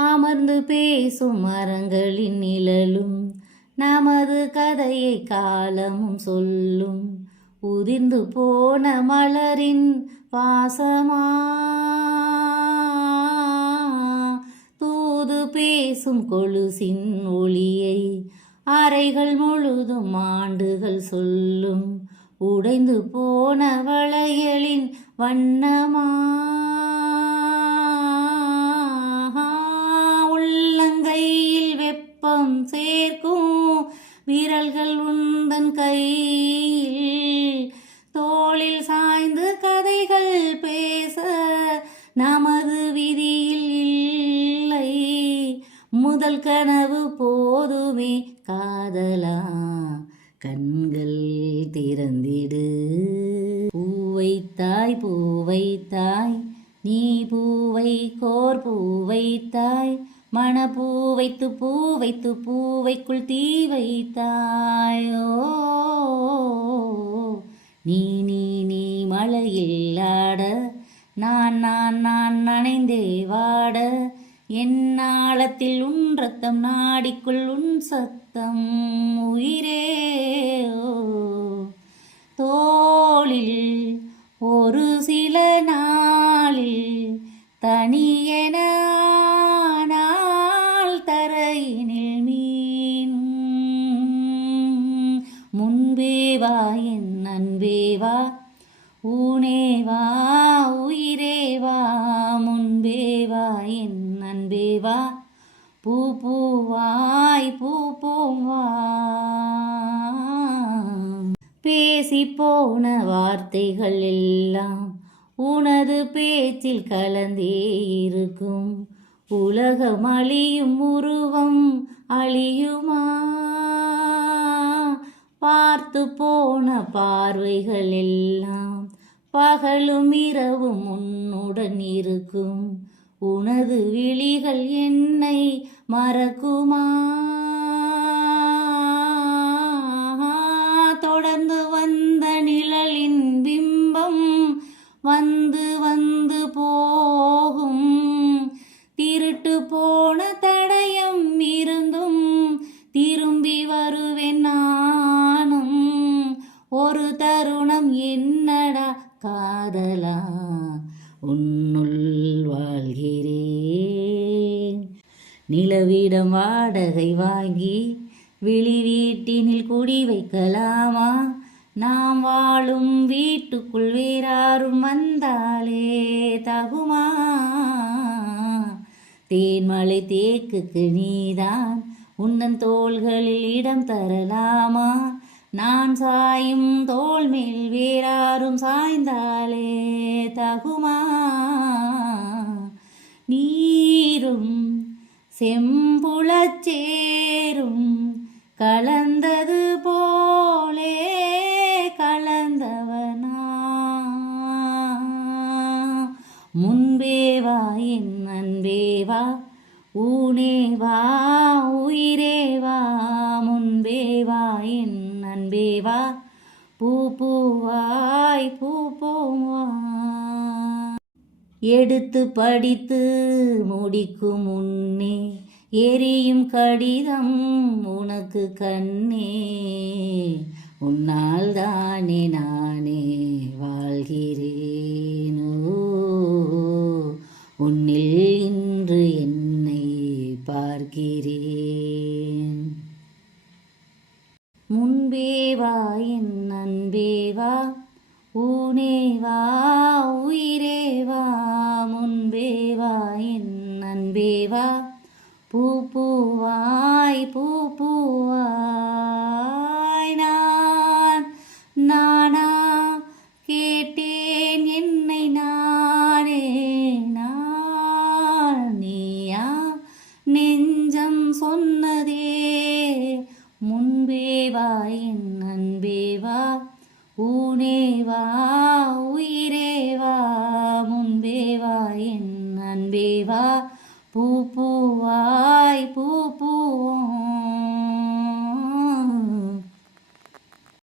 அமர்ந்து பேசும் மரங்களின் நிழலும் நமது கதையை காலமும் சொல்லும். உதிர்ந்து போன மலரின் வாசமா தூது பேசும் கொலுசின் ஒளியை அறைகள் முழுதும் ஆண்டுகள் சொல்லும். உடைந்து போன வளையலின் வண்ணமா கையில் தோளில் சாய்ந்து கதைகள் பேச நமது விதியில் இல்லை. முதல் கனவு போதுமே காதலா? கண்கள் திறந்திடு. பூவை தாய் பூவை தாய் நீ பூவை கோர் பூவை தாய் மணப்பூ வைத்து பூ வைத்து பூவைக்குள் தீ வைத்தாயோ. நீ நீ நீ மழையில் ஆட நான் நான் நான் நனைந்தே வாட என் நாளத்தில் உன் ரத்தம் நாடிக்குள் உன் சத்தம் உயிரே. ஓ ஊனே வா உயிரே வா முன்பே என் அன்பேவா பூ பூவாய் பூ பூவா. பேசி போன வார்த்தைகள் எல்லாம் உனது பேச்சில் கலந்தே இருக்கும். உலகம் அழியும் உருவம் அழியுமா? பார்த்து போன பார்வைகள் எல்லாம் பகலும் இரவும் உன்னுடன் இருக்கும். உனது விழிகள் என்னை மறக்குமா? தொடர்ந்து வந்த நிழலின் பிம்பம் வந்து வந்து நிலவிடம் வாடகை வாங்கி விழி வீட்டினில் குடி வைக்கலாமா? நாம் வாழும் வீட்டுக்குள் வேறாரும் வந்தாலே தகுமா? தேன்மலை தேக்குக்கு நீதான் உன்னன் தோள்களில் இடம் தரலாமா? நான் சாயும் தோல் மேல் வேறாரும் சாய்ந்தாலே தகுமா? செம்புளச்சேரும் கலந்தது போலே கலந்தவனா. முன்பேவா என் அன்பேவா ஊனேவா உயிரேவா முன்பேவா என் அன்பேவா பூ பூவாய் பூ பூவாய். எடுத்து படித்து முடிக்கும் முன்னே எரியும் கடிதம் உனக்கு கண்ணே. உன்னால் தானே நானே வாழ்கிறேனோ? உன்னில் இன்று என்னை பார்க்கிறேன். முன்பே வா என் அன்பே வா ஊனேவா உயிரேவா முன்பேவா என் அன்பேவா பூ பூவாய் பூ பூவாய். என் அன்பேவா பூ பூவாய் பூ பூவாய்